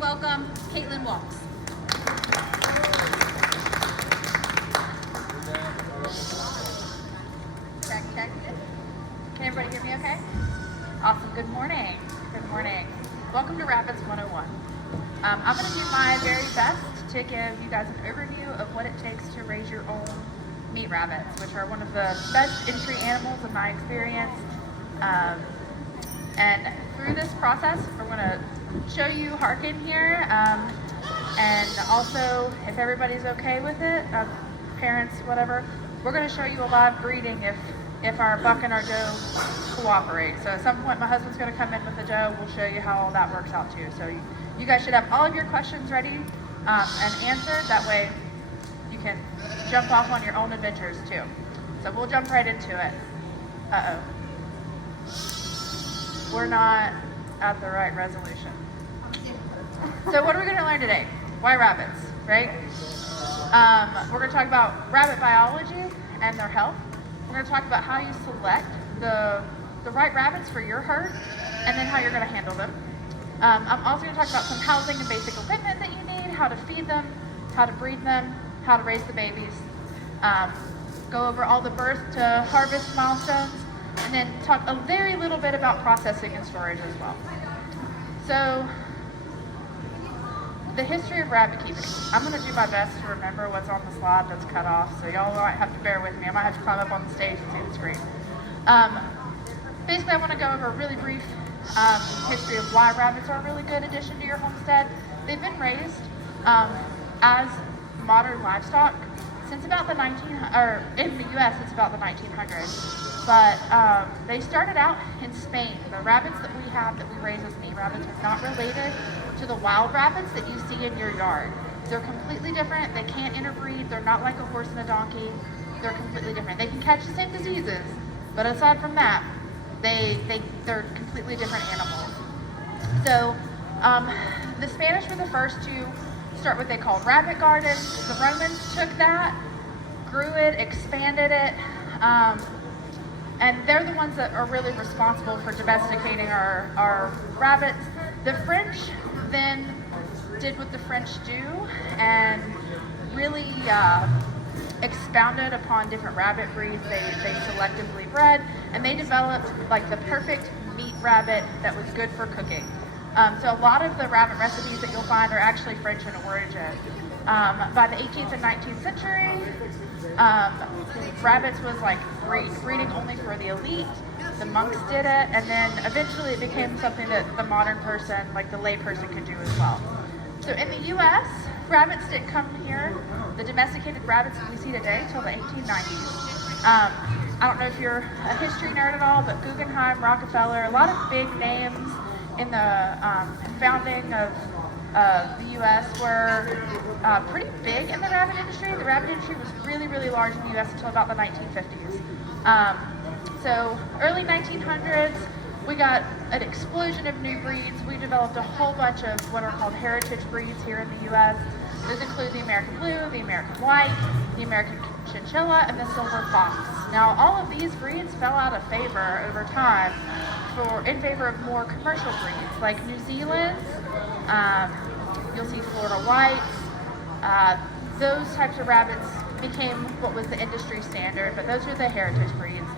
welcome Caitlin Walks. Check, check. Can everybody hear me okay? Awesome. Good morning. Good morning. Welcome to Rabbits 101. I'm going to do my very best to give you guys an overview of what it takes to raise your own meat rabbits, which are one of the best entry animals in my experience. And through this process, we're going to show you Harkin here, and also, if everybody's okay with it, parents, whatever, we're going to show you a live breeding if our Buck and our Joe cooperate. So at some point, my husband's going to come in with the Joe. We'll show you how all that works out too. So you guys should have all of your questions ready and answered. That way, you can jump off on your own adventures too. So we'll jump right into it. Uh-oh. We're not at the right resolution. So what are we going to learn today? Why rabbits, right? We're going to talk about rabbit biology and their health. We're going to talk about how you select the right rabbits for your herd, and then how you're going to handle them. I'm also going to talk about some housing and basic equipment that you need, how to feed them, how to breed them, how to raise the babies, go over all the birth to harvest milestones, and then talk a very little bit about processing and storage as well. So, the history of rabbit keeping. I'm going to do my best to remember what's on the slide that's cut off, so y'all might have to bear with me. I might have to climb up on the stage and see the screen. Basically, I want to go over a really brief history of why rabbits are a really good addition to your homestead. They've been raised as modern livestock since about the in the U.S. it's about the 1900s. But they started out in Spain. The rabbits that we have that we raise as meat rabbits are not related to the wild rabbits that you see in your yard. They're completely different. They can't interbreed. They're not like a horse and a donkey. They're completely different. They can catch the same diseases, but aside from that, they're completely different animals. So the Spanish were the first to start what they called rabbit gardens. The Romans took that, grew it, expanded it, and they're the ones that are really responsible for domesticating our rabbits. The French then did what the French do and really expounded upon different rabbit breeds. They selectively bred, and they developed like the perfect meat rabbit that was good for cooking. So a lot of the rabbit recipes that you'll find are actually French in origin. By the 18th and 19th century, rabbits was like breeding only for the elite. The monks did it, and then eventually it became something that the modern person, like the lay person, could do as well. So in the U.S., rabbits didn't come here, the domesticated rabbits that we see today, till the 1890s. I don't know if you're a history nerd at all, but Guggenheim, Rockefeller, a lot of big names in the founding of the U.S. were pretty big in the rabbit industry. The rabbit industry was really, really large in the U.S. until about the 1950s. So early 1900s, we got an explosion of new breeds. We developed a whole bunch of what are called heritage breeds here in the U.S. Those include the American Blue, the American White, the American Chinchilla, and the Silver Fox. Now, all of these breeds fell out of favor over time in favor of more commercial breeds, like New Zealand's. You'll see Florida Whites. Those types of rabbits became what was the industry standard, but those are the heritage breeds.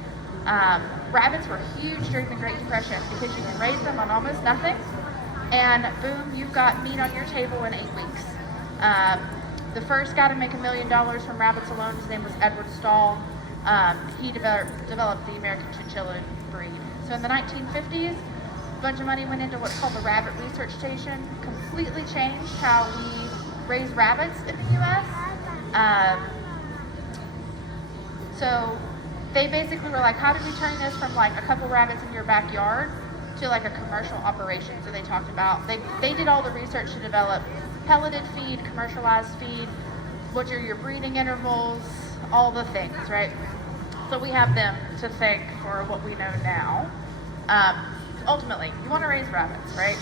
Rabbits were huge during the Great Depression because you can raise them on almost nothing, and boom, you've got meat on your table in 8 weeks. The first guy to make $1 million from rabbits alone, his name was Edward Stahl. He developed the American Chinchilla breed. So in the 1950s, a bunch of money went into what's called the Rabbit Research Station, completely changed how we raise rabbits in the U.S. So they basically were like, how do we turn this from like a couple rabbits in your backyard to like a commercial operation? So they talked about, they did all the research to develop pelleted feed, commercialized feed, what are your breeding intervals, all the things, right? So we have them to thank for what we know now. Ultimately, you want to raise rabbits, right?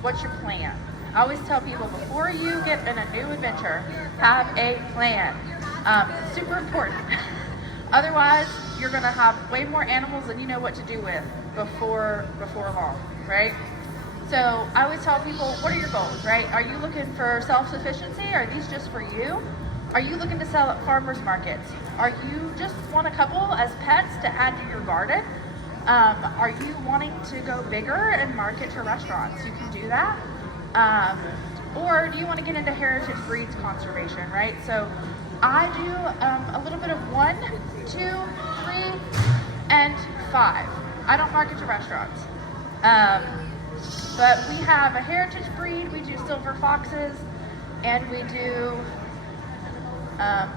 What's your plan? I always tell people, before you get in a new adventure, have a plan. Super important. Otherwise, you're going to have way more animals than you know what to do with before long, right? So I always tell people, what are your goals, right? Are you looking for self-sufficiency? Are these just for you? Are you looking to sell at farmers markets? Are you just want a couple as pets to add to your garden? Are you wanting to go bigger and market to restaurants? You can do that. Or do you want to get into heritage breeds conservation, right? So I do a little bit of 1, 2, 3, and 5. I don't market to restaurants. But we have a heritage breed, we do silver foxes, and we do I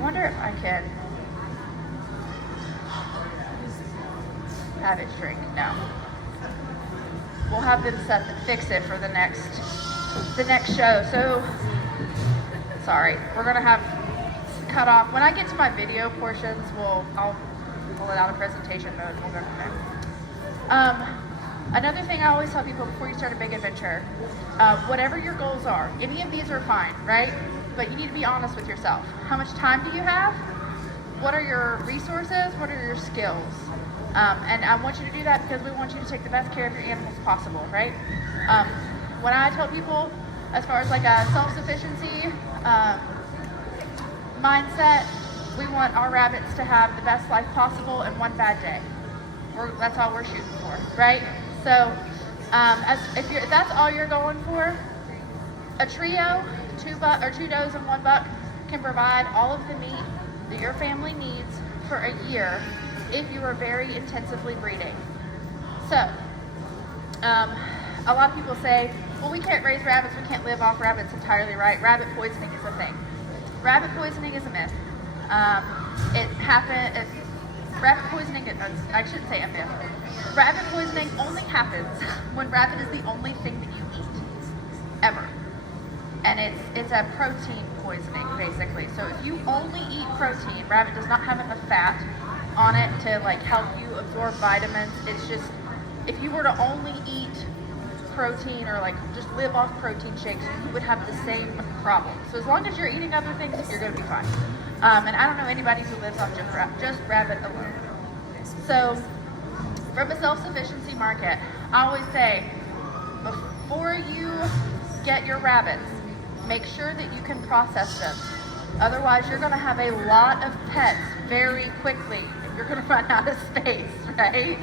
wonder if I can have it shrink. No. We'll have them fix it for the next show. So sorry, we're gonna have cut off. When I get to my video portions, I'll pull it out of presentation mode and we'll go from there. Another thing I always tell people before you start a big adventure, whatever your goals are, any of these are fine, right? But you need to be honest with yourself. How much time do you have? What are your resources? What are your skills? And I want you to do that because we want you to take the best care of your animals possible, right? When I tell people, as far as like a self-sufficiency mindset, we want our rabbits to have the best life possible in one bad day. That's all we're shooting for, right? So if that's all you're going for, a trio, 2 does and 1 buck can provide all of the meat that your family needs for a year if you are very intensively breeding. So a lot of people say, well, we can't raise rabbits, we can't live off rabbits. Entirely right. Rabbit poisoning is a thing. Rabbit poisoning is a myth. Rabbit poisoning, I shouldn't say a myth. Rabbit poisoning only happens when rabbit is the only thing that you eat, ever. And it's a protein poisoning, basically. So if you only eat protein, rabbit does not have enough fat on it to like help you absorb vitamins. It's just, if you were to only eat protein or like just live off protein shakes, you would have the same problem. So as long as you're eating other things, you're going to be fine. And I don't know anybody who lives off just rabbit alone. So from a self-sufficiency market, I always say, before you get your rabbits, make sure that you can process them. Otherwise, you're going to have a lot of pets very quickly. You're going to run out of space, right?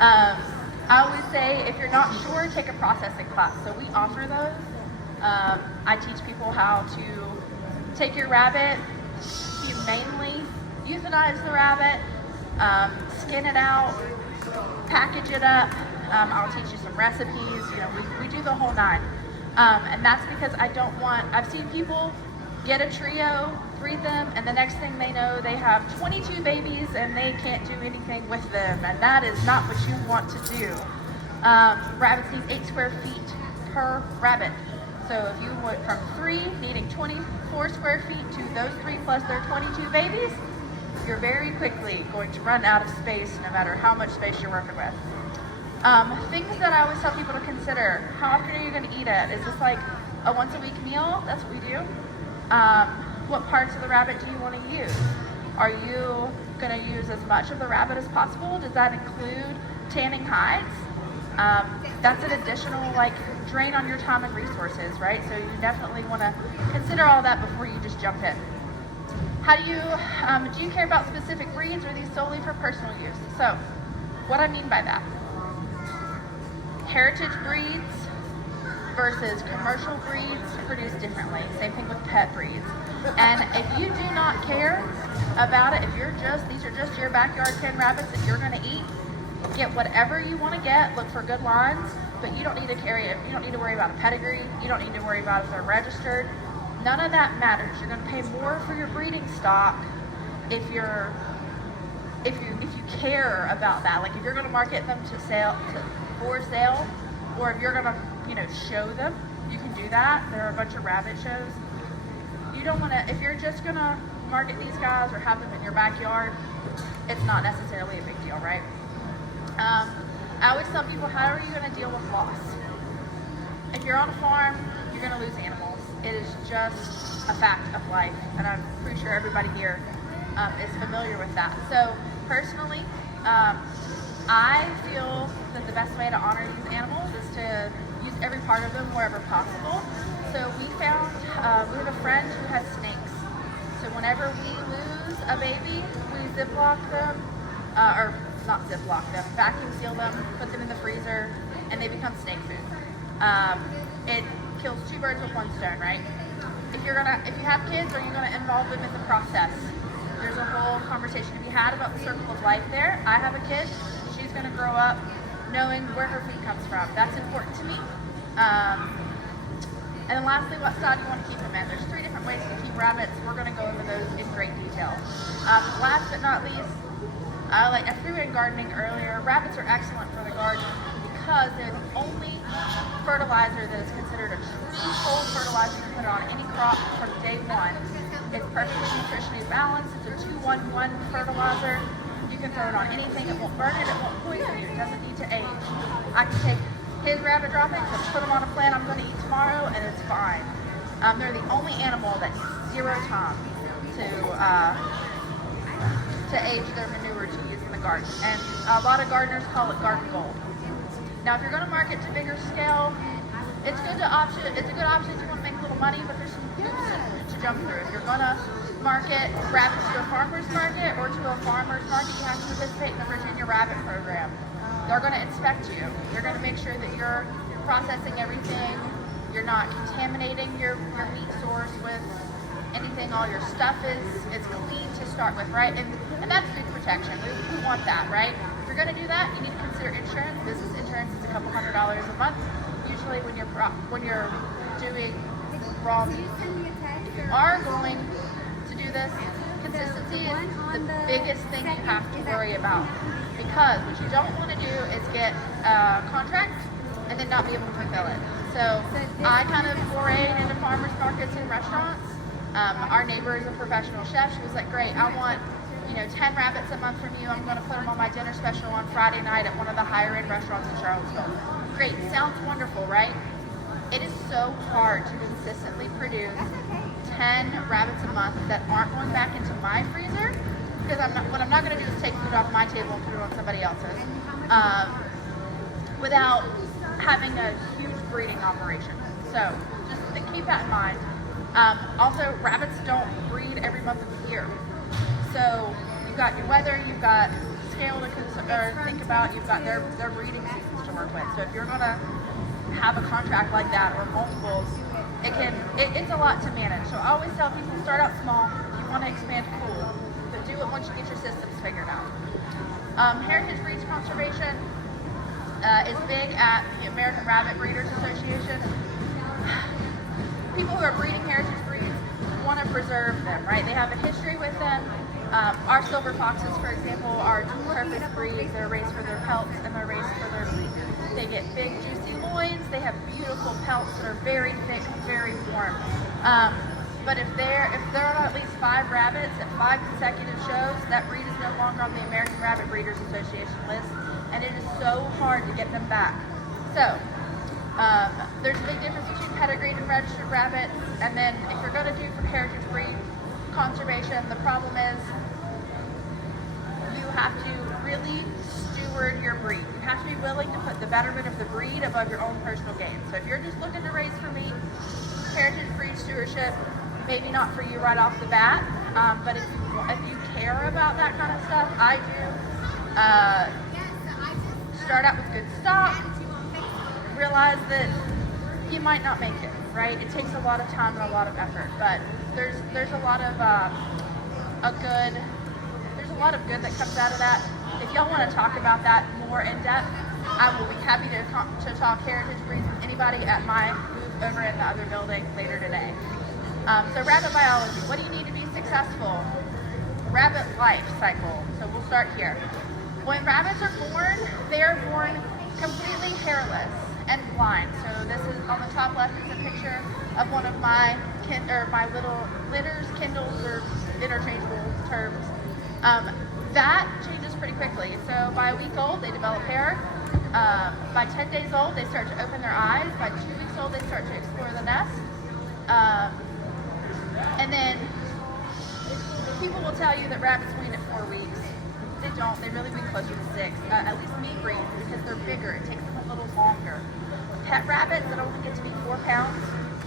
I always say, if you're not sure, take a processing class. So we offer those. I teach people how to take your rabbit, humanely euthanize the rabbit, skin it out, package it up. I'll teach you some recipes. You know, we do the whole 9. And that's because I've seen people get a trio, breed them, and the next thing they know, they have 22 babies and they can't do anything with them. And that is not what you want to do. Rabbits need 8 square feet per rabbit. So if you went from 3 needing 24 square feet to those 3 plus their 22 babies, you're very quickly going to run out of space no matter how much space you're working with. Things that I always tell people to consider: how often are you going to eat it? Is this like a once a week meal? That's what we do. What parts of the rabbit do you want to use? Are you going to use as much of the rabbit as possible? Does that include tanning hides? That's an additional drain on your time and resources, right? So you definitely want to consider all that before you just jump in. How do you care about specific breeds, or are these solely for personal use? So what I mean by that: heritage breeds versus commercial breeds produce differently. Same thing with pet breeds. And if you do not care about it, these are just your backyard 10 rabbits that you're going to eat, get whatever you want to get, look for good lines, but you don't need to carry it. You don't need to worry about a pedigree. You don't need to worry about if they're registered. None of that matters. You're going to pay more for your breeding stock if you care about that. Like if you're going to market them for sale, or if you're going to show them, you can do that. There are a bunch of rabbit shows. You don't want to, if you're just going to market these guys or have them in your backyard, it's not necessarily a big deal, right? I always tell people, how are you going to deal with loss? If you're on a farm, you're going to lose animals. It is just a fact of life, and I'm pretty sure everybody here is familiar with that. So personally, I feel that the best way to honor these animals is to use every part of them wherever possible. So we found, we have a friend who has snakes. So whenever we lose a baby, we ziplock them, or not ziplock them, vacuum seal them, put them in the freezer, and they become snake food. It kills two birds with one stone, right? If you have kids, are you gonna involve them in the process? There's a whole conversation to be had about the circle of life there. I have a kid. She's going to grow up knowing where her food comes from. That's important to me. And then lastly, what style do you want to keep them in? There's 3 different ways to keep rabbits. We're going to go over those in great detail. Last but not least, like I threw in gardening earlier, rabbits are excellent for the garden because they're the only fertilizer that is considered a true whole fertilizer to put on any crop from day one. It's perfectly nutritionally balanced. It's a 2-1-1 fertilizer. You can throw it on anything. It won't burn it. It won't poison you. It doesn't need to age. I can take his rabbit droppings and put them on a plant I'm going to eat tomorrow, and it's fine. They're the only animal that needs 0 time to age their manure to use in the garden. And a lot of gardeners call it garden gold. Now, if you're going to market to bigger scale, it's a good option if you want to make a little money, but there's some hoops to jump through. If you're going to market rabbits to a farmer's market or to a farmer's market, you have to participate in the Virginia Rabbit Program. They're going to inspect you. They're going to make sure that you're processing everything. You're not contaminating your meat source with anything. All your stuff is clean to start with, right? And that's food protection. We want that, right? If you're going to do that, you need to consider insurance. Business insurance is a couple $100 a month. Usually when you're doing raw meat. If you are going to do this, consistency is the biggest thing you have to worry about, because what you don't want to do is get a contract and then not be able to fulfill it. So I kind of forayed into farmers markets and restaurants. Our neighbor is a professional chef. She was like, great, I want 10 rabbits a month from you. I'm going to put them on my dinner special on Friday night at one of the higher end restaurants in Charlottesville. Great, sounds wonderful, right? It is so hard to consistently produce 10 rabbits a month that aren't going back into my freezer, because what I'm not going to do is take food off my table and put it on somebody else's, without having a huge breeding operation. So just keep that in mind. Also, rabbits don't breed every month of the year. So you've got your weather, you've got scale to think about, you've got their breeding seasons to work with. So if you're going to have a contract like that or multiples, it's a lot to manage. So I always tell people, start out small. If you want to expand, cool, but do it once you get your systems figured out. Heritage Breeds Conservation is big at the American Rabbit Breeders Association. People who are breeding heritage breeds want to preserve them, right? They have a history with them. Our silver foxes, for example, are dual-purpose breeds. They're raised for their pelts and they're raised for their meat. They get big, juicy loins. They have beautiful pelts that are very thick, very warm. But if there are at least 5 rabbits at 5 consecutive shows, that breed is no longer on the American Rabbit Breeders Association list, and it is so hard to get them back. So there's a big difference between pedigreed and registered rabbits. And then if you're going to do for heritage breed conservation, the problem is you have to really steward your breed. You have to be willing to put the betterment of the breed above your own personal gain. So if you're just looking to raise for meat, heritage breed stewardship, maybe not for you right off the bat, but if you care about that kind of stuff, I do. Start out with good stock, realize that you might not make it, right? It takes a lot of time and a lot of effort, but there's a lot of good that comes out of that. If y'all want to talk about that more in depth, I will be happy to talk heritage breeds with anybody at my booth over in the other building later today. So rabbit biology, what do you need to be successful? Rabbit life cycle, so we'll start here. When rabbits are born, they are born completely hairless and blind. So this is on the top left is a picture of one of my little litters, Kindles, or interchangeable terms. That changes pretty quickly. So by a week old, they develop hair. By 10 days old, they start to open their eyes. By 2 weeks old, they start to explore the nest. And then people will tell you that rabbits wean at 4 weeks. They don't. They really wean closer to 6. At least meat breeds, because they're bigger. It takes them a little longer. Pet rabbits that only get to be 4 pounds,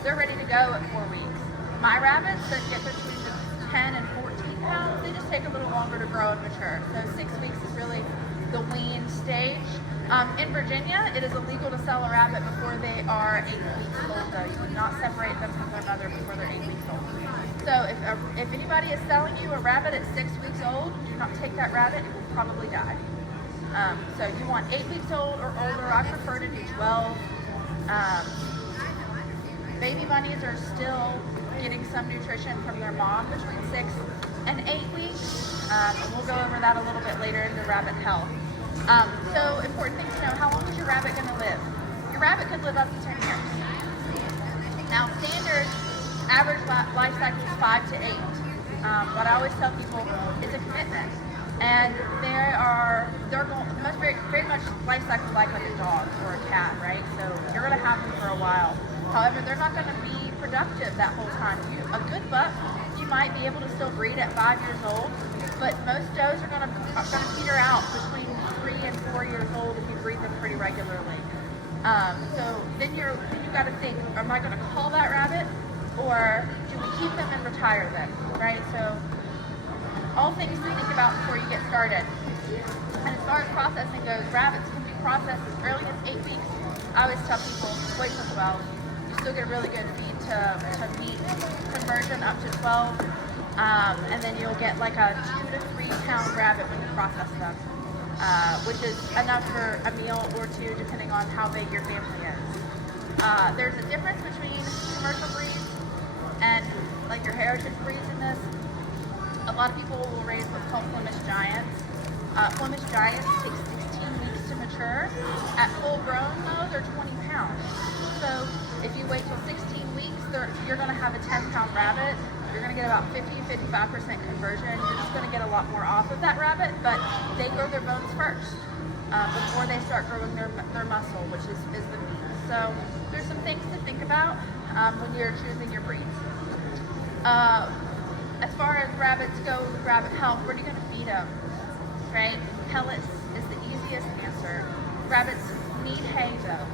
they're ready to go at 4 weeks. My rabbits that get between 10 and 14 pounds, they just take a little longer to grow and mature. So 6 weeks is really the wean stage. In Virginia, it is illegal to sell a rabbit before they are 8 weeks old, though. You would not separate them from their mother before they're 8 weeks old. So if anybody is selling you a rabbit at 6 weeks old, do not take that rabbit. It will probably die. So you want 8 weeks old or older. I prefer to do 12. Baby bunnies are still getting some nutrition from their mom between 6 and 8 weeks. And we'll go over that a little bit later into rabbit health. So important thing to know, how long is your rabbit going to live? Your rabbit could live up to 10 years. Now standard average life cycle is 5 to 8. What I always tell people, it's a commitment. And they're going very much life cycle like a dog or a cat, right? So you're going to have them for a while. However, they're not going to be productive that whole time. A good buck, you might be able to still breed at 5 years old, but most does are going to peter out between 3 and 4 years old if you breed them pretty regularly. So then you got to think, am I going to call that rabbit, or do we keep them and retire them, right? So all things to think about before you get started. And as far as processing goes, rabbits can be processed as early as 8 weeks. I always tell people, wait till 12. You still get a really good feed to meat conversion up to 12. And then you'll get like a 2 to 3 pound rabbit when you process them, which is enough for a meal or two depending on how big your family is. There's a difference between commercial breeds and like your heritage breeds in this. A lot of people will raise what's called Flemish Giants. Flemish Giants take 16 weeks to mature. At full grown though, they're 20 pounds. So if you wait till 16 weeks, you're going to have a 10-pound rabbit. You're going to get about 50-55% conversion. You're just going to get a lot more off of that rabbit, but they grow their bones first before they start growing their muscle, which is the meat. So there's some things to think about when you're choosing your breeds. As far as rabbits go with rabbit health, what are you going to feed them, right? Pellets is the easiest answer. Rabbits need hay though.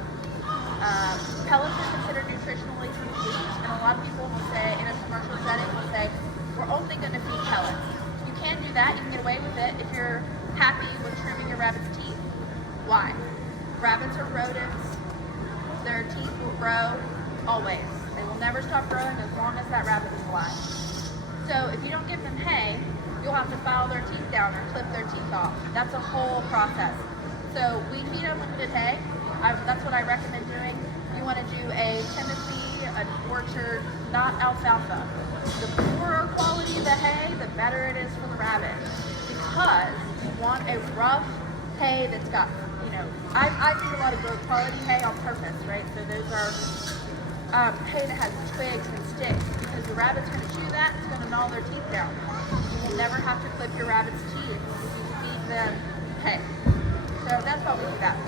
Pellets are considered nutritionally complete, and a lot of people will say, in a commercial setting, will say, we're only going to feed pellets. You can do that, you can get away with it if you're happy with trimming your rabbit's teeth. Why? Rabbits are rodents. Their teeth will grow always. They will never stop growing as long as that rabbit is alive. So if you don't give them hay, you'll have to file their teeth down or clip their teeth off. That's a whole process. So we feed unlimited hay. That's what I recommend doing. You want to do a Tennessee, an orchard, not alfalfa. The poorer quality of the hay, the better it is for the rabbit. Because you want a rough hay that's got, I feed a lot of good quality hay on purpose, right? So those are hay that has twigs and sticks, because the rabbit's going to chew that, it's going to gnaw their teeth down. You will never have to clip your rabbit's teeth if you feed them hay. So that's why we do that.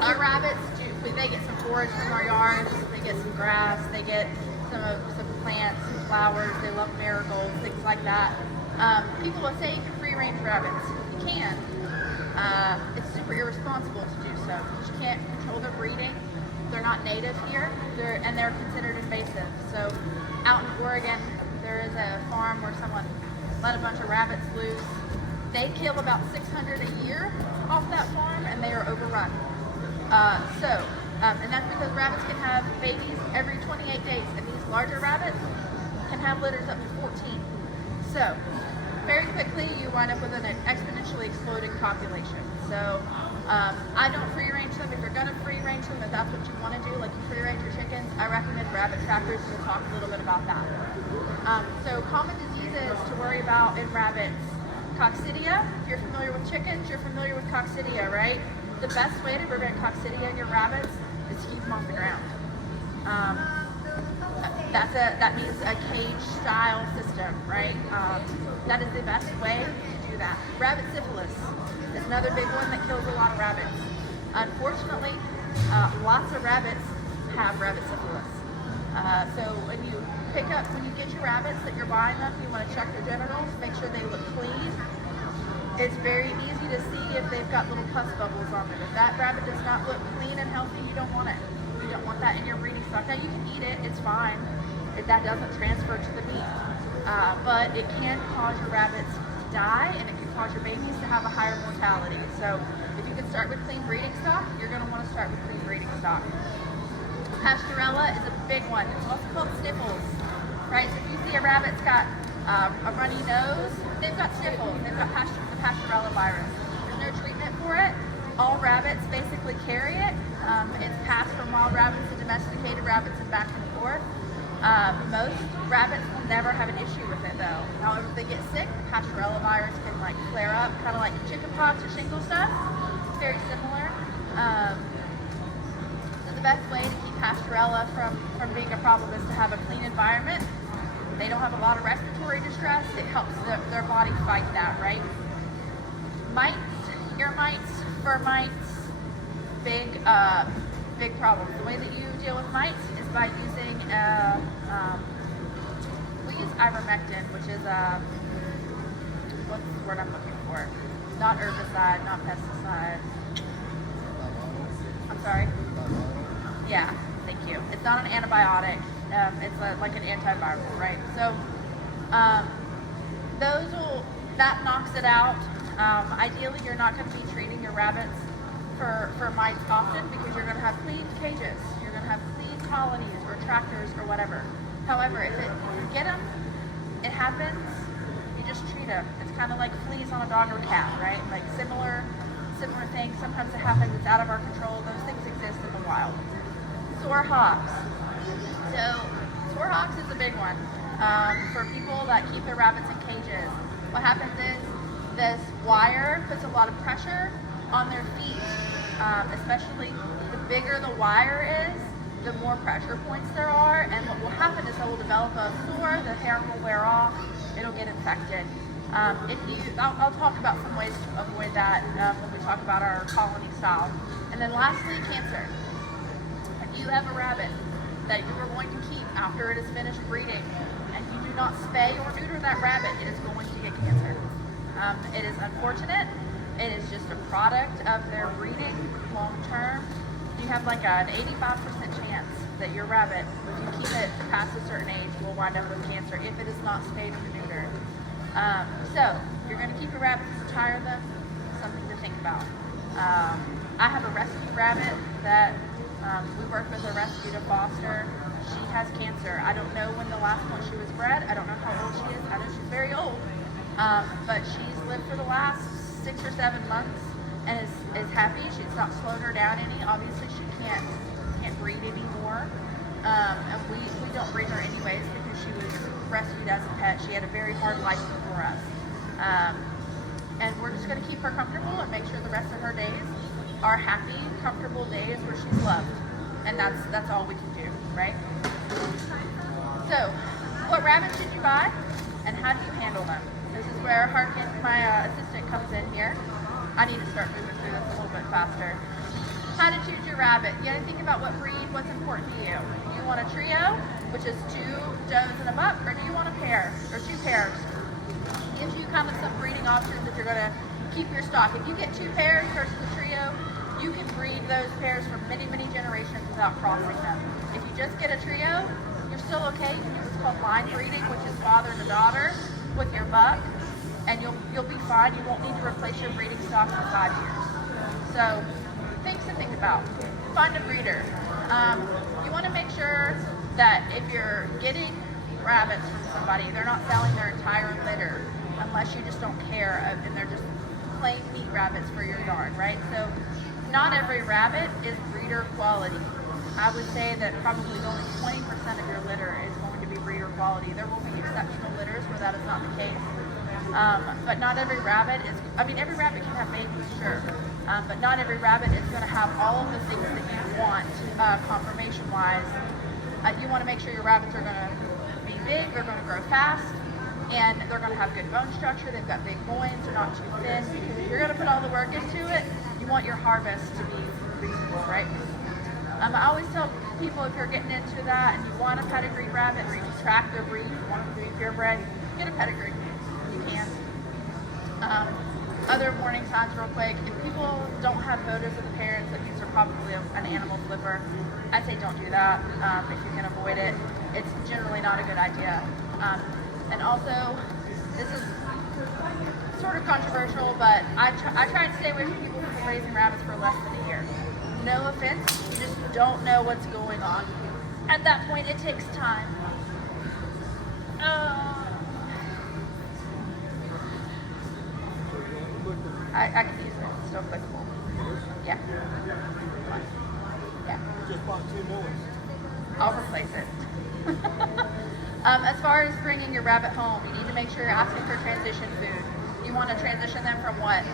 Our rabbits, they get some forage from our yards, they get some grass, they get some plants, some flowers, they love marigolds, things like that. People will say you can free range rabbits. You can. It's super irresponsible to do so, because you can't control their breeding. They're not native here, and they're considered invasive. So out in Oregon, there is a farm where someone let a bunch of rabbits loose. They kill about 600 a year off that farm, and they are overrun. And that's because rabbits can have babies every 28 days, and these larger rabbits can have litters up to 14. So very quickly, you wind up with an exponentially exploding population. So I don't free range them. If you're going to free range them, if that's what you want to do, like you free range your chickens, I recommend rabbit trackers. We'll talk a little bit about that. So common diseases to worry about in rabbits. Coccidia. If you're familiar with chickens, you're familiar with coccidia, right? The best way to prevent coccidia in your rabbits is to keep them off the ground. That means a cage-style system, right? That is the best way to do that. Rabbit syphilis is another big one that kills a lot of rabbits. Unfortunately, lots of rabbits have rabbit syphilis. So when you pick up, when you get your rabbits that you're buying them, you want to check their genitals, make sure they look clean. It's very easy to see if they've got little pus bubbles on them. If that rabbit does not look clean and healthy, you don't want it. You don't want that in your breeding stock. Now you can eat it, it's fine. That doesn't transfer to the meat. But it can cause your rabbits to die, and it can cause your babies to have a higher mortality. So if you can start with clean breeding stock, you're going to want to start with clean breeding stock. Pasturella is a big one. It's also called sniffles, right? So if you see a rabbit's got a runny nose, they've got sniffles. They've got the Pasturella virus. There's no treatment for it. All rabbits basically carry it. It's passed from wild rabbits to domesticated rabbits and back and forth. Most rabbits will never have an issue with it though. However, if they get sick, the Pasturella virus can like flare up, kind of like chickenpox or shingles does. It's very similar. So the best way to keep Pasturella from being a problem is to have a clean environment. They don't have a lot of respiratory distress. It helps their body fight that, right? Mites, ear mites, fur mites, big problems. The way that you deal with mites is by using we use ivermectin, which is what's the word I'm looking for? Not herbicide, not pesticide. I'm sorry. Yeah, thank you. It's not an antibiotic. It's like an antiviral, right? So that knocks it out. Ideally, you're not going to be treating your rabbits for mites often because you're going to have clean cages. You're going to have clean colonies or tractors or whatever. However, if you get them, it happens, you just treat them. It's kind of like fleas on a dog or cat, right? Like similar things. Sometimes it happens, it's out of our control. Those things exist in the wild. Sore hogs. So sore hogs is a big one for people that keep their rabbits in cages. What happens is this wire puts a lot of pressure on their feet, especially the bigger the wire is, the more pressure points there are, and what will happen is they will develop a sore, the hair will wear off, it'll get infected. I'll talk about some ways to avoid that when we talk about our colony style. And then lastly, cancer. If you have a rabbit that you are going to keep after it is finished breeding, and you do not spay or neuter that rabbit, it is going to get cancer. It is unfortunate. It is just a product of their breeding long term. You have like an 85% chance that your rabbit, if you keep it past a certain age, will wind up with cancer if it is not spayed or neutered. So, if you're going to keep your rabbits, retire them, something to think about. I have a rescue rabbit that we worked with a rescue to foster. She has cancer. I don't know when the last one she was bred. I don't know how old she is. I know she's very old. But she's lived for the last 6 or 7 months and is happy. It's not slowed her down any. Obviously, she can't breed anymore. And we don't breed her anyways because she was rescued as a pet. She had a very hard life before us. And we're just going to keep her comfortable and make sure the rest of her days are happy, comfortable days where she's loved. And that's all we can do, right? So, what rabbits should you buy and how do you handle them? This is where Harkin, my assistant, comes in here. I need to start moving through this a little bit faster. How to choose your rabbit. You gotta think about what breed, what's important to you. Do you want a trio, which is 2 does and a buck, or do you want a pair, or 2 pairs? Gives you kind of some breeding options if you're gonna keep your stock. If you get 2 pairs versus a trio, you can breed those pairs for many, many generations without crossing them. If you just get a trio, you're still okay. You can do what's called line breeding, which is father and a daughter with your buck, and you'll be fine. You won't need to replace your breeding stock for 5 years. So, things to think about. Find a breeder. You want to make sure that if you're getting rabbits from somebody, they're not selling their entire litter unless you just don't care and they're just plain meat rabbits for your yard, right? So not every rabbit is breeder quality. I would say that probably only 20% of your litter is going to be breeder quality. There will be exceptional litters where that is not the case. But not every rabbit is, every rabbit can have babies, sure. But not every rabbit is going to have all of the things that you want conformation-wise. You want to make sure your rabbits are going to be big, they're going to grow fast, and they're going to have good bone structure, they've got big loins, they're not too thin. Because if you're going to put all the work into it, you want your harvest to be reasonable, right? I always tell people, if you're getting into that and you want a pedigree rabbit, or you track their breed, you want them to be purebred, get a pedigree. You can. Other warning signs real quick. If people don't have photos of the parents, that means they're probably an animal flipper. I say don't do that if you can avoid it. It's generally not a good idea. And also, this is sort of controversial, but I try and stay away from people who've been raising rabbits for less than a year. No offense, you just don't know what's going on. At that point, it takes time. I can use it. It's still clickable. Yeah. Yeah. Just bought 2 new ones. I'll replace it. As far as bringing your rabbit home, you need to make sure you're asking for transition food. You want to transition them from what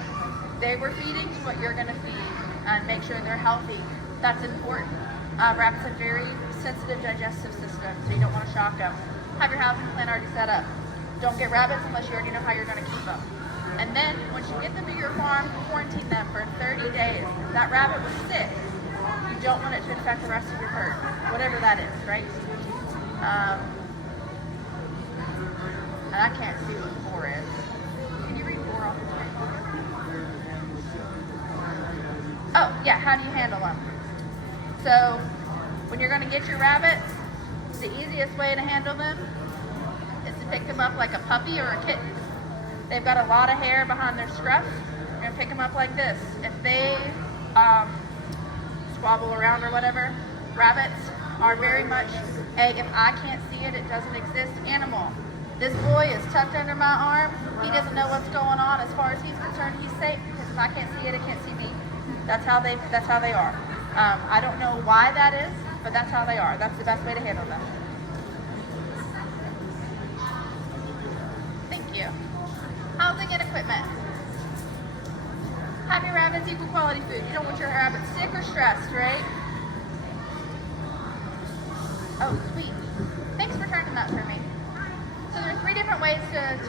they were feeding to what you're going to feed, and make sure they're healthy. That's important. Rabbits have very sensitive digestive systems, so you don't want to shock them. Have your housing plan already set up. Don't get rabbits unless you already know how you're going to keep them. And then, once you get them to your farm, quarantine them for 30 days. If that rabbit was sick, you don't want it to infect the rest of your herd, whatever that is, right? And I can't see what 4 is. Can you read 4 off the screen? Oh, yeah, how do you handle them? So, when you're going to get your rabbits, the easiest way to handle them is to pick them up like a puppy or a kitten. They've got a lot of hair behind their scruff. You're going to pick them up like this. If they squabble around or whatever, rabbits are very much a, if I can't see it, it doesn't exist animal. This boy is tucked under my arm. He doesn't know what's going on. As far as he's concerned, he's safe, because if I can't see it, it can't see me. That's how they are. I don't know why that is, but that's how they are. That's the best way to handle them. Thank you. Housing and equipment. Have your rabbits equal quality food. You don't want your rabbits sick or stressed, right? Oh, sweet. Thanks for turning that for me. So there are 3 different ways to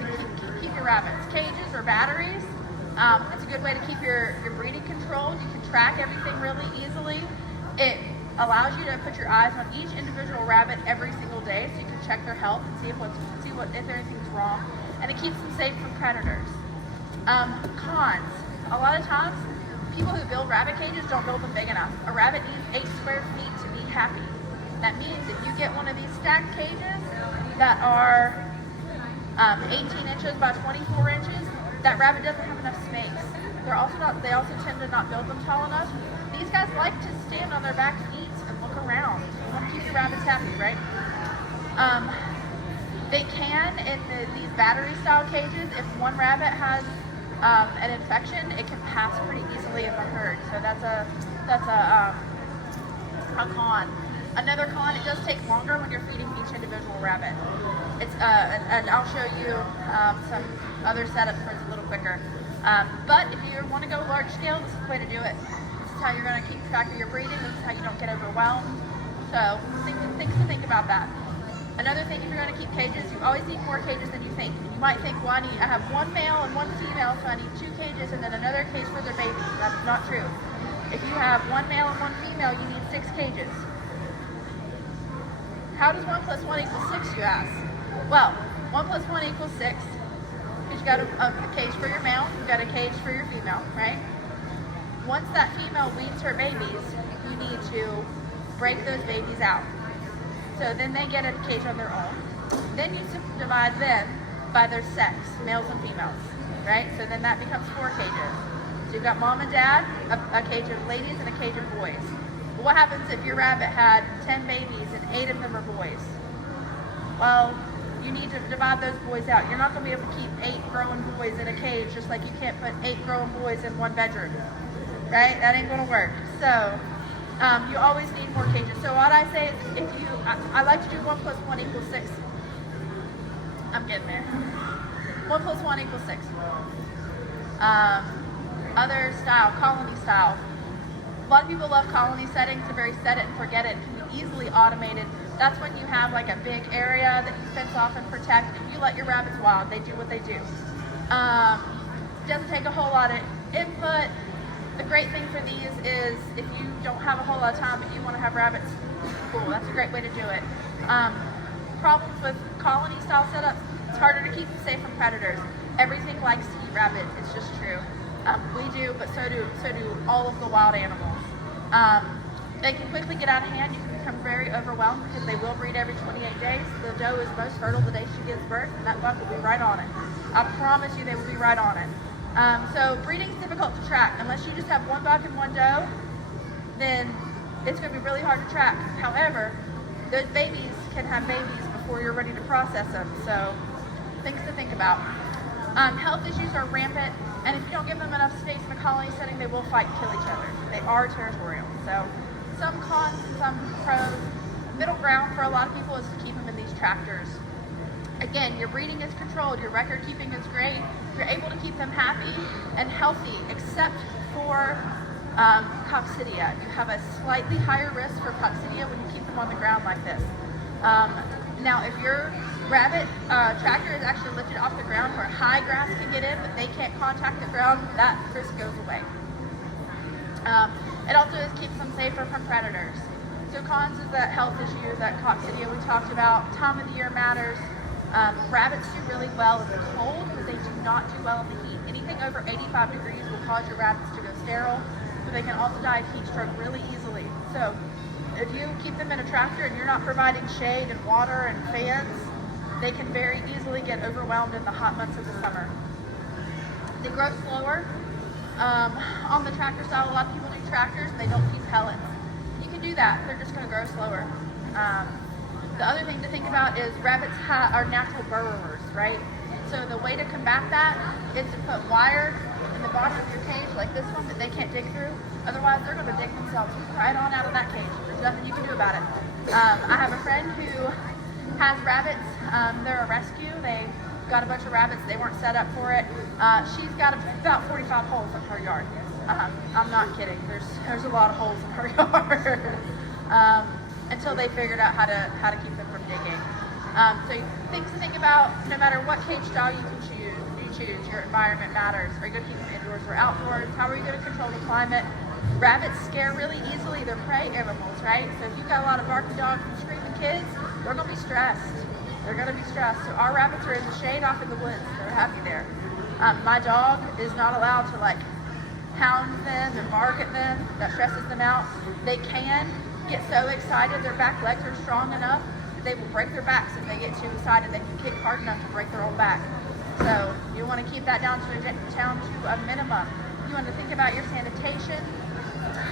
keep your rabbits. Cages or batteries. It's a good way to keep your breeding controlled. You can track everything really easily. It allows you to put your eyes on each individual rabbit every single day, so you can check their health and see if anything's wrong. And it keeps them safe from predators. Cons. A lot of times, people who build rabbit cages don't build them big enough. A rabbit needs 8 square feet to be happy. That means if you get one of these stacked cages that are 18 inches by 24 inches, that rabbit doesn't have enough space. They also tend to not build them tall enough. These guys like to stand on their back feet and look around. You want to keep your rabbits happy, right? They can, in these battery-style cages, if one rabbit has an infection, it can pass pretty easily in the herd. So that's a con. Another con, it does take longer when you're feeding each individual rabbit. It's and I'll show you some other setups where it's a little quicker. But if you want to go large scale, this is the way to do it. This is how you're going to keep track of your breeding. This is how you don't get overwhelmed. So things to think about that. Another thing, if you're going to keep cages, you always need more cages than you think. You might think, well, I have 1 male and 1 female, so I need 2 cages and then another cage for their babies. That's not true. If you have 1 male and 1 female, you need 6 cages. How does 1 plus 1 equal 6, you ask? Well, 1 plus 1 equals 6. Because you got a cage for your male, you've got a cage for your female, right? Once that female weans her babies, you need to break those babies out. So then they get a cage on their own. Then you divide them by their sex, males and females, right? So then that becomes 4 cages. So you've got mom and dad, a cage of ladies and a cage of boys. But what happens if your rabbit had 10 babies and 8 of them are boys? Well, you need to divide those boys out. You're not going to be able to keep 8 growing boys in a cage, just like you can't put 8 growing boys in 1 bedroom, right? That ain't going to work. So you always need more cages. So what I say is, I like to do 1 plus 1 equals 6. I'm getting there. 1 plus 1 equals 6. Other style, colony style. A lot of people love colony settings. They're very set it and forget it. It can be easily automated. That's when you have like a big area that you fence off and protect. If you let your rabbits wild, they do what they do. Doesn't take a whole lot of input. The great thing for these is if you don't have a whole lot of time but you want to have rabbits, cool, that's a great way to do it. Problems with colony style setups, it's harder to keep them safe from predators. Everything likes to eat rabbit, it's just true. We do, but so do all of the wild animals. They can quickly get out of hand. You can become very overwhelmed because they will breed every 28 days. The doe is most fertile the day she gives birth, and that buck will be right on it. I promise you they will be right on it. So breeding is difficult to track. Unless you just have one buck and one doe, then it's going to be really hard to track. However, those babies can have babies before you're ready to process them. So things to think about. Health issues are rampant, and if you don't give them enough space in a colony setting, they will fight and kill each other. They are territorial. So some cons and some pros. Middle ground for a lot of people is to keep them in these tractors. Again, your breeding is controlled, your record keeping is great, you're able to keep them happy and healthy, except for coccidia. You have a slightly higher risk for coccidia when you keep them on the ground like this. Now, if your rabbit tractor is actually lifted off the ground where high grass can get in, but they can't contact the ground, that risk goes away. It also keeps them safer from predators. So cons is that health issue, that coccidia we talked about. Time of the year matters. Rabbits do really well in the cold, but they do not do well in the heat. Anything over 85 degrees will cause your rabbits to go sterile, but they can also die of heat stroke really easily. So if you keep them in a tractor and you're not providing shade and water and fans, they can very easily get overwhelmed in the hot months of the summer. They grow slower. On the tractor style, a lot of people do tractors and they don't feed pellets. You can do that, they're just going to grow slower. The other thing to think about is rabbits are natural burrowers, right? So the way to combat that is to put wire in the bottom of your cage like this one that they can't dig through. Otherwise, they're going to dig themselves right on out of that cage. There's nothing you can do about it. I have a friend who has rabbits. They're a rescue. They got a bunch of rabbits. They weren't set up for it. She's got about 45 holes in her yard. I'm not kidding. There's a lot of holes in her yard. Until they figured out how to keep them from digging. So things to think about, no matter what cage style you choose, your environment matters. Are you going to keep them indoors or outdoors? How are you going to control the climate? Rabbits scare really easily. They're prey animals, right? So if you've got a lot of barking dogs and screaming kids, they're going to be stressed. They're going to be stressed. So our rabbits are in the shade off in the woods. They're happy there. My dog is not allowed to hound them and bark at them. That stresses them out. They can get so excited, their back legs are strong enough that they will break their backs if they get too excited. They can kick hard enough to break their own back. So you want to keep that down to a minimum. You want to think about your sanitation.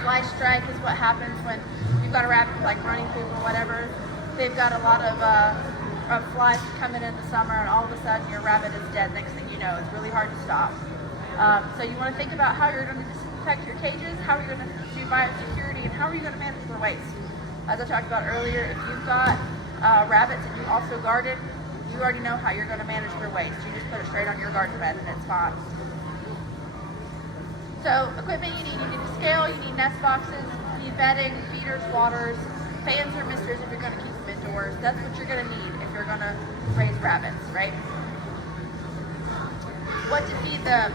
Fly strike is what happens when you've got a rabbit running through or whatever. They've got a lot of flies coming in the summer, and all of a sudden your rabbit is dead. Next thing you know, it's really hard to stop. So you want to think about how you're going to disinfect your cages, how you're going to do biosecurity, and how are you going to manage the waste. As I talked about earlier, if you've got rabbits and you also garden, you already know how you're going to manage their waste. You just put it straight on your garden bed and it's fine. So equipment you need a scale, you need nest boxes, you need bedding, feeders, waters, fans or misters if you're going to keep them indoors. That's what you're going to need if you're going to raise rabbits, right? What to feed them?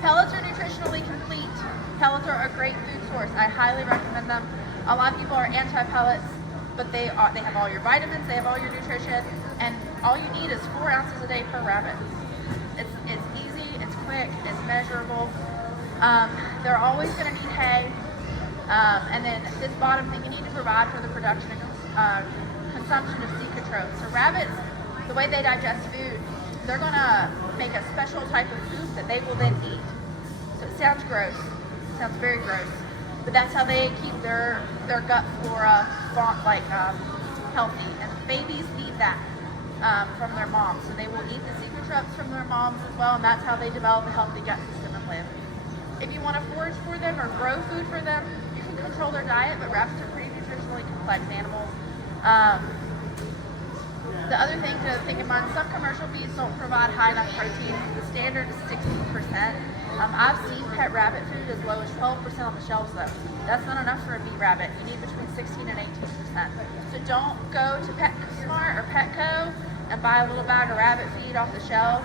Pellets are nutritionally complete. Pellets are a great food source. I highly recommend them. A lot of people are anti-pellets, but they have all your vitamins, they have all your nutrition, and all you need is 4 ounces a day per rabbit. It's easy, it's quick, it's measurable. They're always going to need hay, and then this bottom thing, you need to provide for the production and consumption of cecotroph. So rabbits, the way they digest food, they're going to make a special type of food that they will then eat. So it sounds gross. It sounds very gross. But that's how they keep their gut flora healthy. And babies need that from their moms. So they will eat the cecotroph from their moms as well, and that's how they develop a healthy gut system and live. If you want to forage for them or grow food for them, you can control their diet, but rabbits are pretty nutritionally complex animals. The other thing to think in mind, some commercial feeds don't provide high enough protein. The standard is 60%. I've seen pet rabbit food as low as 12% on the shelves though. That's not enough for a bee rabbit. You need between 16 and 18%. So don't go to PetSmart or Petco and buy a little bag of rabbit feed off the shelf.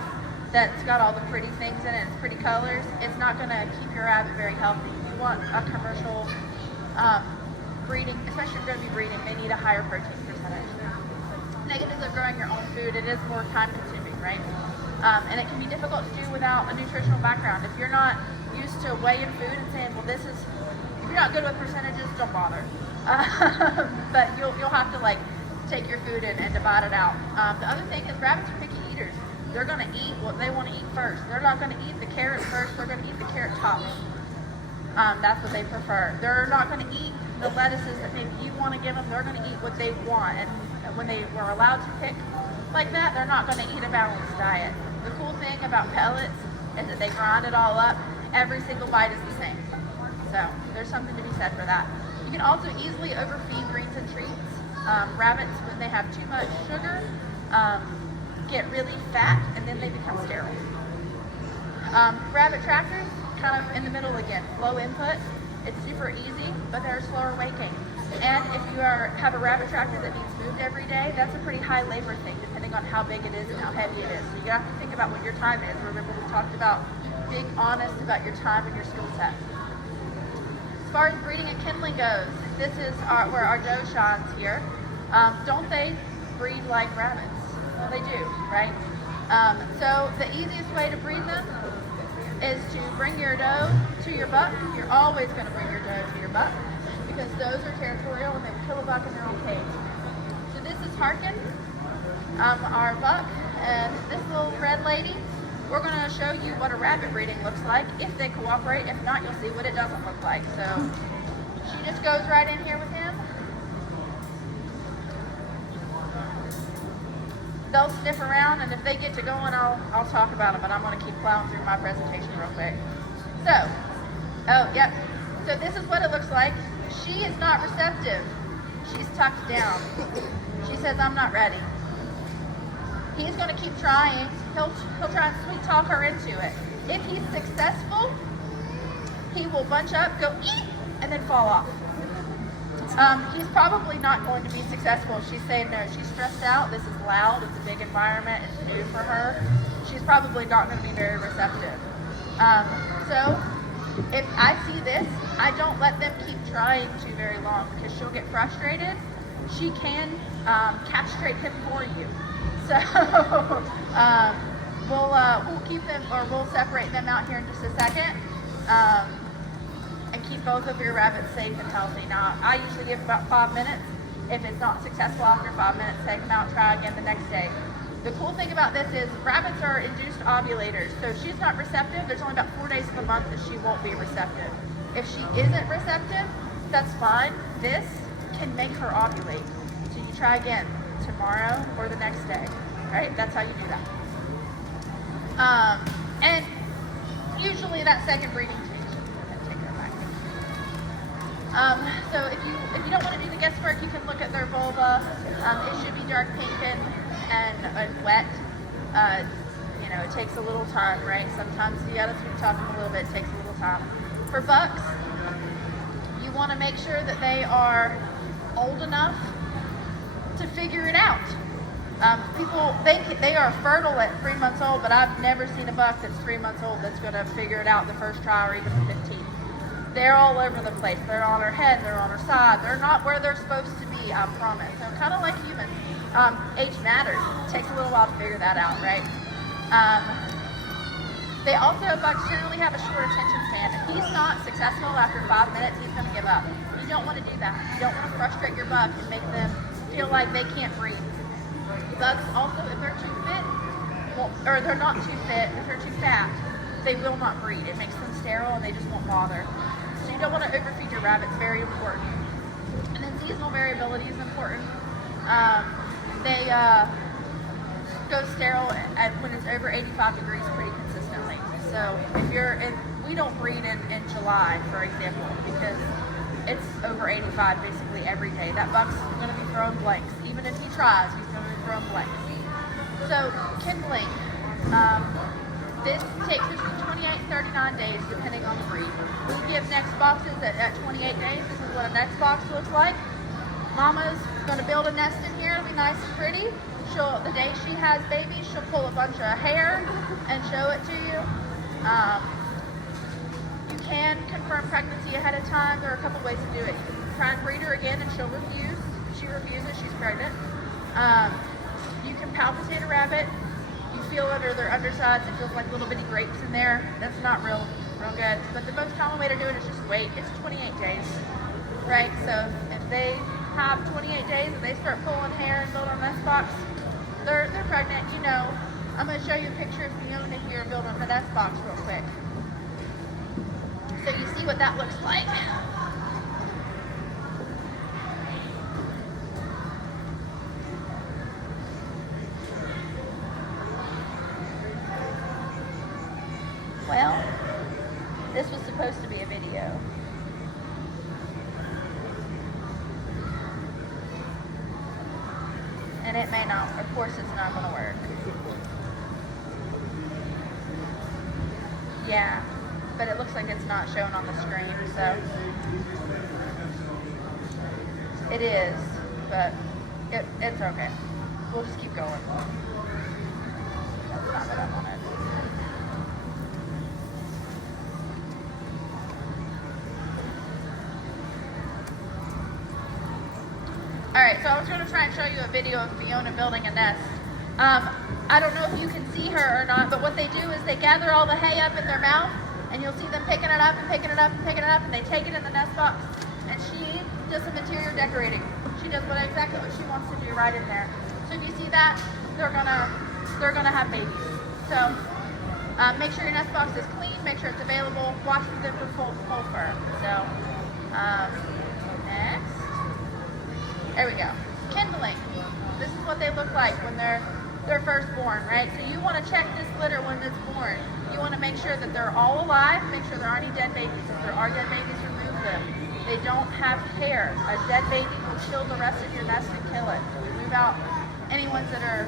that's got all the pretty things in it and pretty colors, it's not going to keep your rabbit very healthy. You want a commercial breeding, especially if you're going to be breeding, they need a higher protein percentage. Negatives of growing your own food, it is more time consuming, right? And it can be difficult to do without a nutritional background. If you're not used to weighing food and saying, well, this is, if you're not good with percentages, don't bother. But you'll have to like take your food and divide it out. The other thing is rabbits are picky eaters. They're going to eat what they want to eat first. They're not going to eat the carrots first. They're going to eat the carrot tops. That's what they prefer. They're not going to eat the lettuces that maybe you want to give them. They're going to eat what they want. And when they were allowed to pick like that, they're not going to eat a balanced diet. The cool thing about pellets is that they grind it all up. Every single bite is the same. So there's something to be said for that. You can also easily overfeed greens and treats. Rabbits, when they have too much sugar, get really fat and then they become sterile. Rabbit trackers, kind of in the middle again, low input. It's super easy, but they're slower waking. And if you have a rabbit tractor that needs moved every day, that's a pretty high labor thing, depending on how big it is and how heavy it is. So you have to think about what your time is. Remember, we talked about being honest about your time and your skill set. As far as breeding and kindling goes, this is where our doe shines here. Don't they breed like rabbits? Well, they do, right? So the easiest way to breed them is to bring your doe to your buck. You're always going to bring your doe to your buck because does are territorial and they will kill a buck in their own cage. So this is Harkin, our buck, and this little red lady. We're going to show you what a rabbit breeding looks like if they cooperate. If not, you'll see what it doesn't look like. So she just goes right in here with him. They'll sniff around, and if they get to going, I'll talk about them, but I'm going to keep plowing through my presentation real quick. So, yep. So this is what it looks like. She is not receptive. She's tucked down. She says, I'm not ready. He's going to keep trying. He'll try and sweet talk her into it. If he's successful, he will bunch up, go eat, and then fall off. He's probably not going to be successful. She's saying no. She's stressed out. This is loud. It's a big environment. It's new for her. She's probably not going to be very receptive. So if I see this, I don't let them keep trying too very long because she'll get frustrated. She can castrate him for you. So we'll keep them, or we'll separate them out here in just a second. And keep both of your rabbits safe and healthy. Now, I usually give about 5 minutes. If it's not successful after 5 minutes, take them out, try again the next day. The cool thing about this is rabbits are induced ovulators. So if she's not receptive, there's only about 4 days of the month that she won't be receptive. If she isn't receptive, that's fine. This can make her ovulate. So you try again tomorrow or the next day, right? That's how you do that. And usually that second breeding so if you don't want to do the guesswork, you can look at their vulva. It should be dark pink and wet. It takes a little time, right? Sometimes you gotta sweet talk them a little bit. It takes a little time. For bucks, you want to make sure that they are old enough to figure it out. People think they are fertile at 3 months old, but I've never seen a buck that's 3 months old that's going to figure it out the first try or even the 15th. They're all over the place. They're on her head. They're on her side. They're not where they're supposed to be, I promise. So kind of like humans. Age matters. It takes a little while to figure that out, right? Bucks generally have a short attention span. If he's not successful after 5 minutes, he's going to give up. You don't want to do that. You don't want to frustrate your buck and make them feel like they can't breathe. Bucks also, if they're too fit, or they're not too fit, if they're too fat, they will not breed. It makes them sterile and they just won't bother. So you don't want to overfeed your rabbits, very important. And then seasonal variability is important. They go sterile when it's over 85 degrees pretty consistently. So if you're in, we don't breed in July, for example, because it's over 85 basically every day. That buck's going to be throwing blanks. Even if he tries, he's going to be throwing blanks. So kindling. This takes between 28 and 39 days, depending on the breed. We give next boxes at 28 days. This is what a next box looks like. Mama's going to build a nest in here. It'll be nice and pretty. The day she has babies, she'll pull a bunch of hair and show it to you. You can confirm pregnancy ahead of time. There are a couple ways to do it. You can try and breed her again and she'll refuse. If she refuses, she's pregnant. You can palpitate a rabbit. You feel under their undersides. It feels like little bitty grapes in there. That's not real good. But the most common way to do it is just wait. It's 28 days, right? So if they have 28 days and they start pulling hair and building a nest box, they're pregnant. You know, I'm going to show you a picture of Fiona here building the nest box real quick, so you see what that looks like. Well, this was supposed to be a video. And it may not. Of course it's not going to work. Yeah, but it looks like it's not shown on the screen, so it is, but it's okay. We'll just keep going. That's not what I wanted. Alright, so I was going to try and show you a video of Fiona building a nest. I don't know if you can see her or not, but what they do is they gather all the hay up in their mouth, and you'll see them picking it up and picking it up and picking it up, and they take it in the nest box, and she does some interior decorating. She does exactly what she wants to do right in there. So if you see that, they're gonna have babies. So make sure your nest box is clean, make sure it's available, watch for them for full fur. So next. There we go. Kindling. This is what they look like when they're first born, right? So you want to check this litter when it's born. You want to make sure that they're all alive, make sure there aren't any dead babies. If there are dead babies, remove them. They don't have hair. A dead baby will kill the rest of your nest and kill it. Move out any ones that are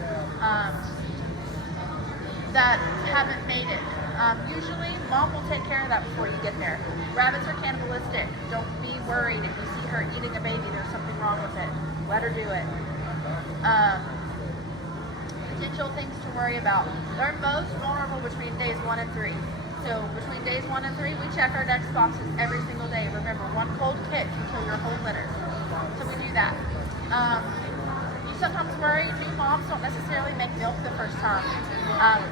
that haven't made it. Usually, mom will take care of that before you get there. Rabbits are cannibalistic. Don't be worried if you see her eating a baby. There's something wrong with it. Let her do it. Potential things to worry about. They're most vulnerable between days 1 and 3. So between days 1 and 3, we check our nest boxes every single day. Remember, one cold kick can kill your whole litter. So we do that. You sometimes worry, new moms don't necessarily make milk the first time.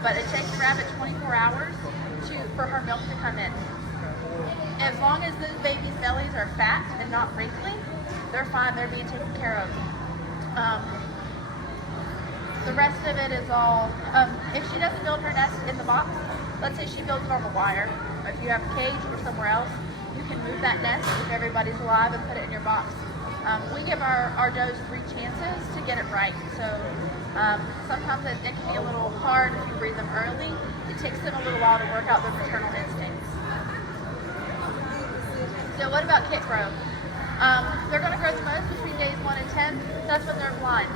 But it takes the rabbit 24 hours for her milk to come in. As long as those babies' bellies are fat and not wrinkly, they're fine, they're being taken care of. The rest of it is all, if she doesn't build her nest in the box, let's say she builds it on the wire, or if you have a cage or somewhere else, you can move that nest if everybody's alive and put it in your box. We give our does 3 chances to get it right. So sometimes it can be a little hard if you breed them early. It takes them a little while to work out their maternal instincts. So what about kit growth? They're going to grow the most between days 1 and 10. That's when they're blind.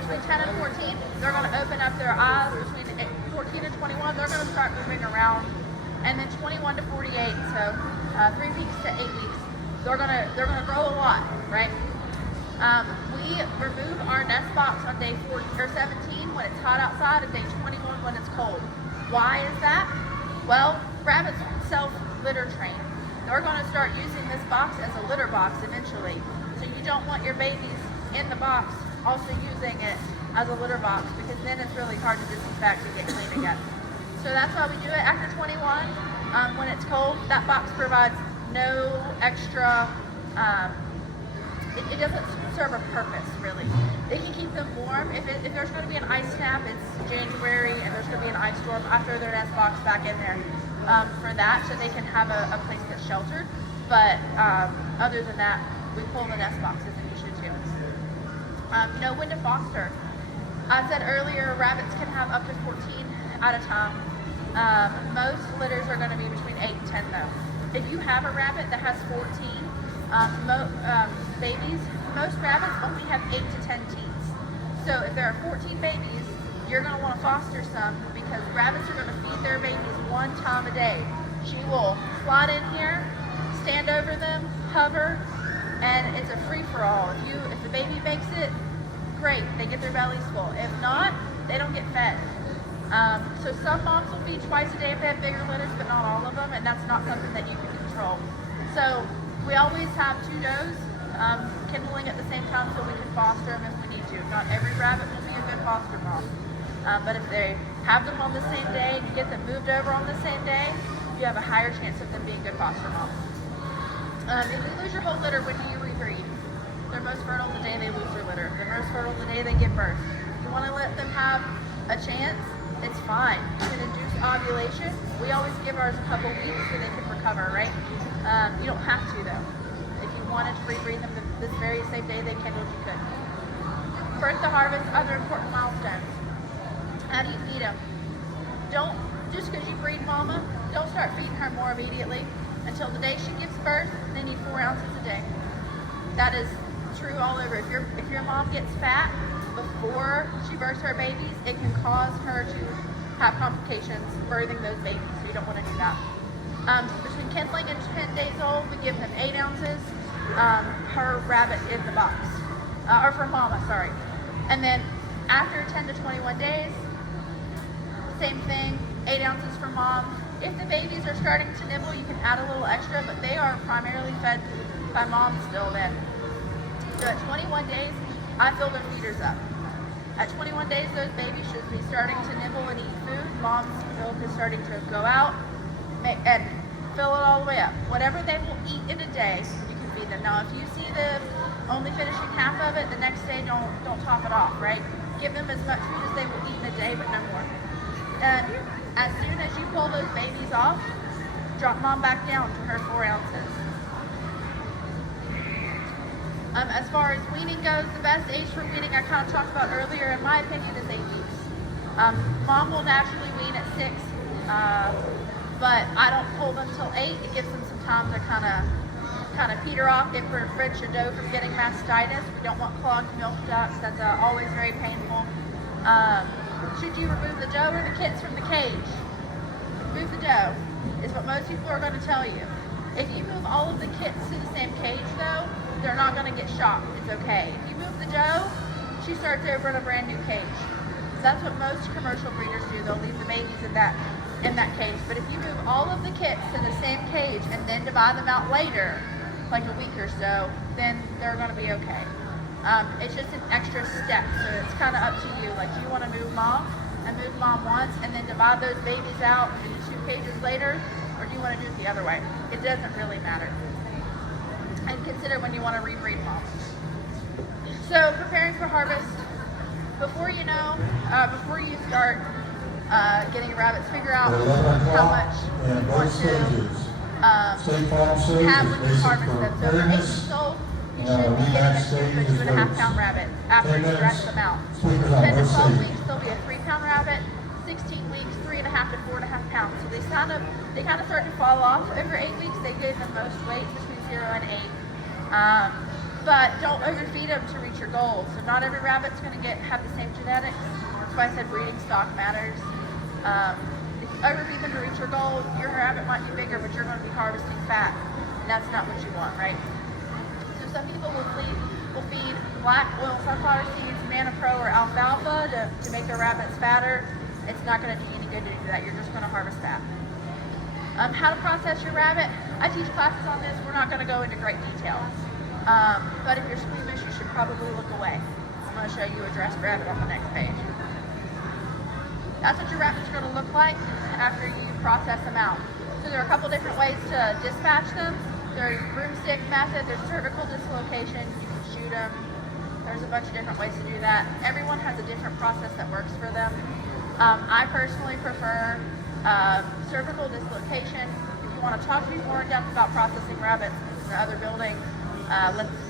Between 10 and 14, they're going to open up their eyes. Between 14 and 21, they're going to start moving around. And then 21 to 48, so 3 weeks to 8 weeks, they're going to grow a lot, right? We remove our nest box on day 17 when it's hot outside, and day 21 when it's cold. Why is that? Well, rabbits self-litter train. They're going to start using this box as a litter box eventually. So you don't want your babies in the box also using it as a litter box, because then it's really hard to disinfect and get clean again. So that's why we do it after 21. When it's cold, that box provides no extra, it doesn't serve a purpose really. It can keep them warm. If there's going to be an ice snap, it's January and there's going to be an ice storm, I throw their nest box back in there for that, so they can have a place that's sheltered. But other than that, we pull the nest boxes and you should too. Know when to foster. I said earlier, rabbits can have up to 14 at a time. Most litters are going to be between 8 and 10 though. If you have a rabbit that has 14 babies, most rabbits only have 8 to 10 teats. So if there are 14 babies, you're going to want to foster some, because rabbits are going to feed their babies 1 time a day. She will slide in here, stand over them, hover, and it's a free-for-all. If the baby makes it, great, they get their bellies full. If not, they don't get fed. So some moms will feed twice a day if they have bigger litters, but not all of them, and that's not something that you can control. So we always have 2 does kindling at the same time so we can foster them if we need to. Not every rabbit will be a good foster mom, but if they have them on the same day and you get them moved over on the same day, you have a higher chance of them being good foster moms. If you lose your whole litter, when do you rebreed? They're most fertile the day they lose their litter. They're most fertile the day they give birth. If you want to let them have a chance, it's fine. You can induce ovulation. We always give ours a couple weeks so they can recover, right? You don't have to though. If you wanted to rebreed them this very same day they kindled, you could. Birth to harvest, other important milestones. How do you feed them? Don't, just because you breed mama, don't start feeding her more immediately. Until the day she gives birth, they need 4 ounces a day. That is true all over. If your mom gets fat before she births her babies, it can cause her to have complications birthing those babies, so you don't want to do that. Between kindling and 10 days old, we give them 8 ounces per rabbit in the box, or for mama, sorry. And then after 10 to 21 days, same thing, 8 ounces for mom. If the babies are starting to nibble, you can add a little extra, but they are primarily fed by mom still then. So at 21 days, I fill their feeders up. At 21 days, those babies should be starting to nibble and eat food. Mom's milk is starting to go out, and fill it all the way up. Whatever they will eat in a day, you can feed them. Now, if you see them only finishing half of it, the next day don't top it off, right? Give them as much food as they will eat in a day, but no more. And as soon as you pull those babies off, drop mom back down to her 4 ounces. As far as weaning goes, the best age for weaning I kind of talked about earlier, in my opinion, is 8 weeks. Mom will naturally wean at 6, but I don't pull them till 8. It gives them some time to kind of peter off, get French dough from getting mastitis. We don't want clogged milk ducts. That's always very painful. Should you remove the doe or the kits from the cage? Remove the doe is what most people are going to tell you. If you move all of the kits to the same cage though, they're not going to get shocked. It's okay. If you move the doe, she starts over in a brand new cage. So that's what most commercial breeders do. They'll leave the babies in that cage. But if you move all of the kits to the same cage and then divide them out later, like a week or so, then they're going to be okay. It's just an extra step, so it's kind of up to you. Like, do you want to move mom and move mom once and then divide those babies out into 2 cages later, or do you want to do it the other way? It doesn't really matter. And consider when you want to rebreed mom. So preparing for harvest, before you start getting rabbits, figure out how much you want to have when you harvest them. So for 8 weeks old, you should be getting a 2.5 pound rabbit after you stretch them out. 10 to 12 weeks, they'll be a 3 pound rabbit. 16 weeks, 3.5 to 4.5 pounds. So they kind of start to fall off over 8 weeks. They gain the most weight between 0 and 8. But don't overfeed them to reach your goals. So not every rabbit's going to have the same genetics. That's why I said breeding stock matters. If you overfeed them to reach your goal, your rabbit might be bigger, but you're going to be harvesting fat. And that's not what you want, right? So some people will feed black oil sunflower seeds, Manna Pro, or alfalfa to make their rabbits fatter. It's not going to do you any good to do that. You're just going to harvest fat. How to process your rabbit. I teach classes on this. We're not going to go into great detail. But if you're squeamish, you should probably look away. I'm going to show you a dressed rabbit on the next page. That's what your rabbits are going to look like after you process them out. So there are a couple different ways to dispatch them. There's broomstick method, there's cervical dislocation, you can shoot them. There's a bunch of different ways to do that. Everyone has a different process that works for them. I personally prefer cervical dislocation. If you want to talk to me more in depth about processing rabbits in the other building,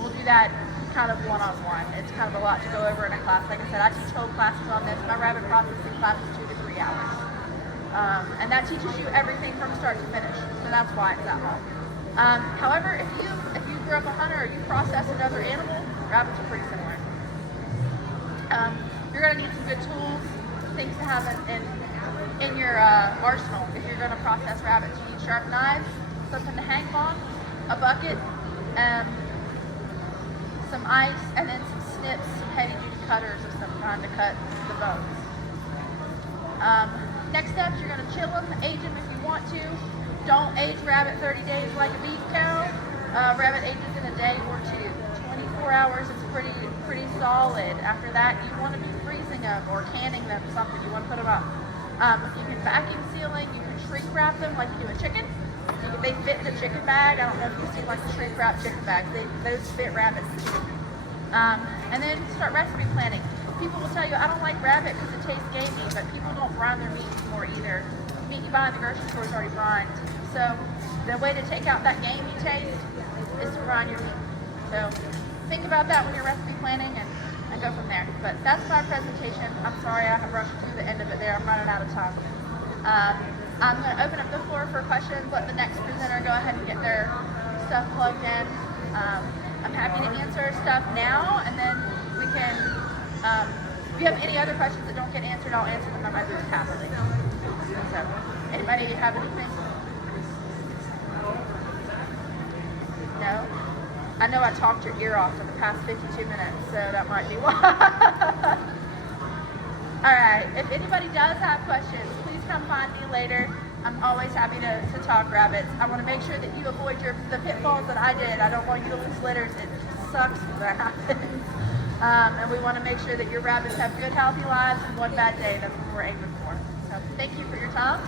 we'll do that kind of one-on-one. It's kind of a lot to go over in a class. Like I said, I teach whole classes on this. My rabbit processing class is 2 to 3 hours. And that teaches you everything from start to finish. So that's why it's that long. However, if you grew up a hunter or you process another animal, rabbits are pretty similar. You're going to need some good tools, things to have in your arsenal if you're going to process rabbits. You need sharp knives, something to hang them on, a bucket, some ice, and then some snips, some heavy duty cutters of some kind to cut the bones. Next steps, you're going to chill them, age them if you want to. Don't age rabbit 30 days like a beef cow. Rabbit ages in a day or two. 24 hours is pretty solid. After that, you want to be freezing them or canning them, something. You want to put them up. You can vacuum seal them. You can shrink wrap them like you do a chicken. They fit in a chicken bag. I don't know if you've seen like the shrink wrap chicken bags. Those fit rabbits too. And then start recipe planning. People will tell you, I don't like rabbit because it tastes gamey, but people don't brine their meat anymore either. Meat you buy in the grocery store is already brined. So the way to take out that gamey taste is to brine your meat. So think about that when you're recipe planning and go from there. But that's my presentation. I'm sorry I rushed through the end of it there. I'm running out of time. I'm going to open up the floor for questions. Let the next presenter go ahead and get their stuff plugged in. I'm happy to answer stuff now, and then we can, if you have any other questions that don't get answered, I'll answer them on my booth happily. So, anybody have anything? No? I know I talked your ear off for the past 52 minutes, so that might be why. Alright, if anybody does have questions, please come find me later. I'm always happy to talk rabbits. I want to make sure that you avoid the pitfalls that I did. I don't want you to lose litters. It sucks when that happens. And we want to make sure that your rabbits have good, healthy lives, and one bad day. That's what we're aiming for. So thank you for your time.